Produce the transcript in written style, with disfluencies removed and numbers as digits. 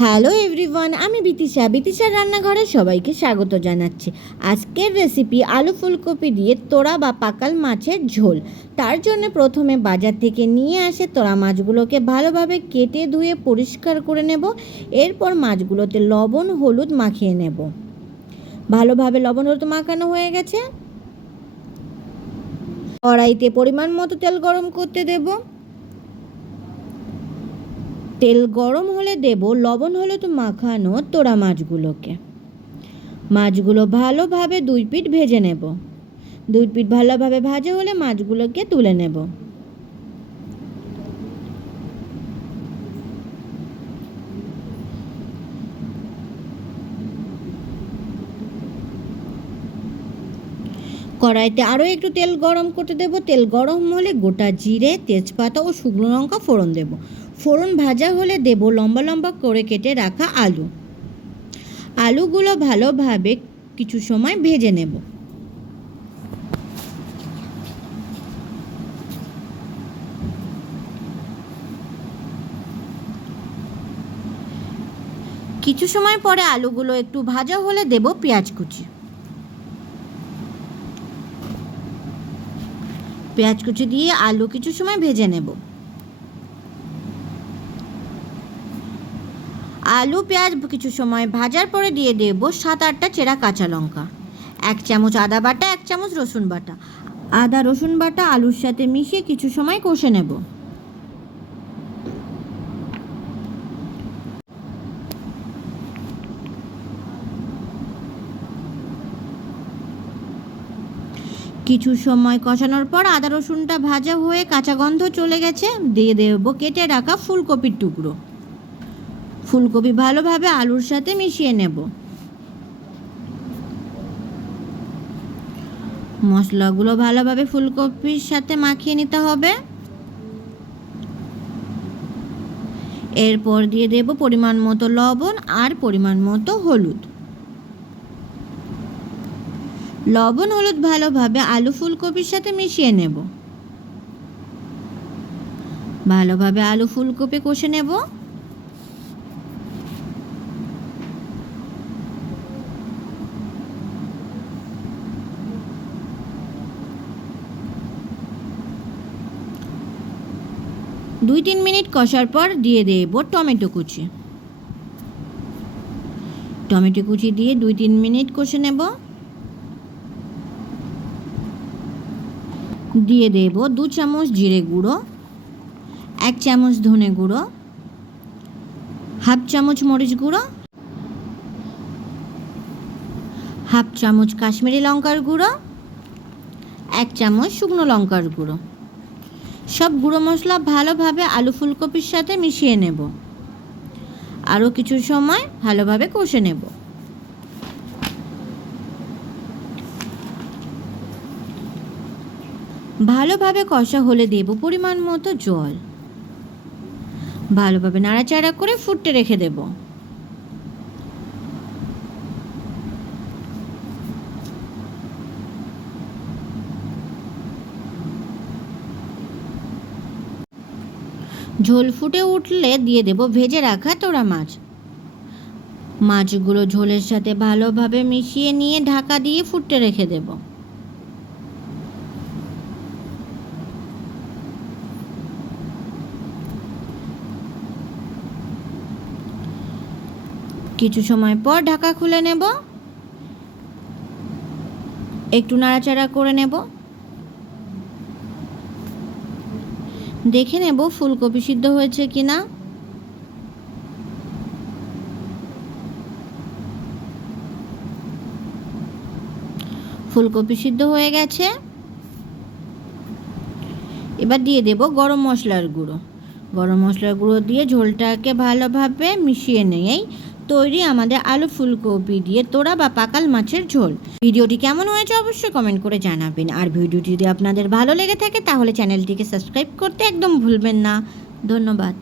Hello everyone, আমি বিতিশার রান্নাঘরে সবাইকে স্বাগত জানাচ্ছি। আজকের রেসিপি আলু ফুলকপি দিয়ে তোড়া বা পাকাল মাছের ঝোল। তার জন্য প্রথমে বাজার থেকে নিয়ে আসে তোড়া মাছগুলোকে ভালোভাবে কেটে ধুয়ে পরিষ্কার করে নেব। এরপর মাছগুলোতে লবণ হলুদ মাখিয়ে নেব। ভালোভাবে লবণ হলুদ মাখানো হয়ে গেছে। কড়াইতে পরিমাণ মতো তেল গরম করতে দেব। তেল গরম হলে দেব লবণ হলুদ মাখানো তোড়া মাছগুলো ভালোভাবে 2 পিঠ ভেজে নেব। 2 পিঠ ভালোভাবে ভাজা হলে মাছগুলোকে তুলে নেব। কড়াইতে আরও একটু তেল গরম করতে দেব। তেল গরম হলে গোটা জিরে, তেজপাতা ও শুকনো লঙ্কা ফোড়ন দেব। ফোড়ন ভাজা হলে দেব লম্বা লম্বা করে কেটে রাখা আলুগুলো ভালোভাবে কিছু সময় ভেজে নেব। কিছু সময় পরে আলুগুলো একটু ভাজা হলে দেব পেঁয়াজ কুচি দিয়ে আলু কিছু সময় ভেজে নেব। আলু পেঁয়াজ কিছু সময় ভাজার পরে দিয়ে দেব 7-8টা চেরা কাঁচা লঙ্কা, 1 চামচ আদা বাটা, 1 চামচ রসুন বাটা। আদা রসুন বাটা আলুর সাথে মিশিয়ে কিছু সময় কষে নেব। কিছু সময় কষানোর পর আদা রসুনটা ভাজা হয়ে কাঁচা গন্ধ চলে গেছে। দিয়ে দেব কেটে রাখা ফুলকপির টুকরো। ফুলকপি ভালোভাবে আলুর সাথে মিশিয়ে নেব। মশলাগুলো ভালোভাবে ফুলকপির সাথে মাখিয়ে নিতে হবে। এরপর দিয়ে দেব পরিমাণ মতো লবণ আর পরিমাণ মতো হলুদ। লবণ হলুদ ভালোভাবে আলু ফুলকপির সাথে মিশিয়ে নেব। ভালোভাবে আলু ফুলকপি কষে নেব। দুই 3 মিনিট কষার পর দিয়ে দেব টমেটো কুচি দিয়ে 2-3 মিনিট কষে নেব। দিয়ে দেব 2 চামচ জিরে গুঁড়ো, 1 চামচ ধনে গুঁড়ো, হাফ চামচ মরিচ গুঁড়ো, হাফ চামচ কাশ্মীরি লঙ্কার গুঁড়ো, 1 চামচ শুকনো লঙ্কার গুঁড়ো। সব গুঁড়ো মশলা ভালোভাবে আলু ফুলকপির সাথে মিশিয়ে নেব। আরও কিছু সময় ভালোভাবে কষে নেব। ভালোভাবে কষা হলে দেব পরিমাণ মতো জল। ভালোভাবে নাড়াচাড়া করে ফুটতে রেখে দেব। ঝোল ফুটে উঠলে দিয়ে দেব ভেজে রাখা তোড়া মাছগুলো ঝোলের সাথে ভালোভাবে মিশিয়ে নিয়ে ঢাকা দিয়ে ফুটতে রেখে দেব। কিছু সময় পর ঢাকা খুলে নেব। একটু নাড়াচাড়া করে নেব। দেখে নেব ফুলকপি সিদ্ধ হয়েছে কিনা। ফুলকপি সিদ্ধ হয়ে গেছে। এবার দিয়ে দেব গরম মশলার গুঁড়ো দিয়ে ঝোলটাকে ভালোভাবে মিশিয়ে নিয়েই তৈরি আমাদের আলু ফুলকপি দিয়ে তোড়া বা পাকাল মাছের ঝোল। ভিডিওটি কেমন হয়েছে অবশ্যই কমেন্ট করে জানাবেন। আর ভিডিওটি যদি আপনাদের ভালো লেগে থাকে তাহলে চ্যানেলটিকে সাবস্ক্রাইব করতে একদম ভুলবেন না। ধন্যবাদ।